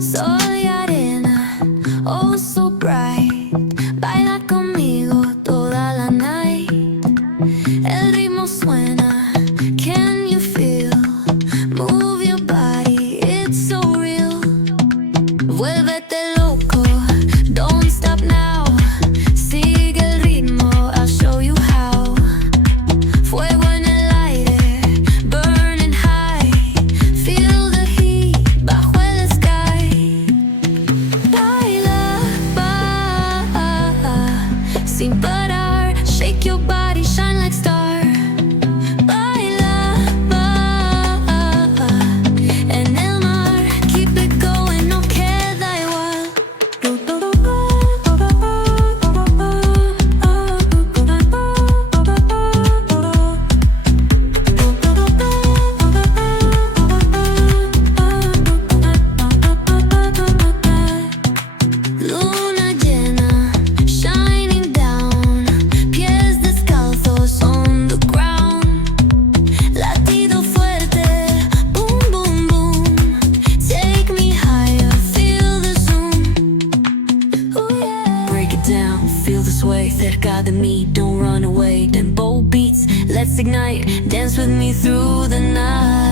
Soy arena, oh so bright. Baila conmigo toda la night. El ritmo suena, can you feel? Move your body, it's so real. Vuélvete loco, don't stop now. Sigue el ritmo, I'll show you how. Fuego en el aire, burning high. Feel the heat bajo el sky. Baila, sin parar. Shake your body, shine like star. Baila, en el mar. Keep it going, no queda igual. Luna llena, shining down. Pies descalzos on the ground. Latido fuerte, boom, boom, boom. Take me higher, feel the zoom. Ooh, yeah. Break it down, feel the sway. Cerca de mí, don't run away. Tempo beats, let's ignite. Dance with me through the night.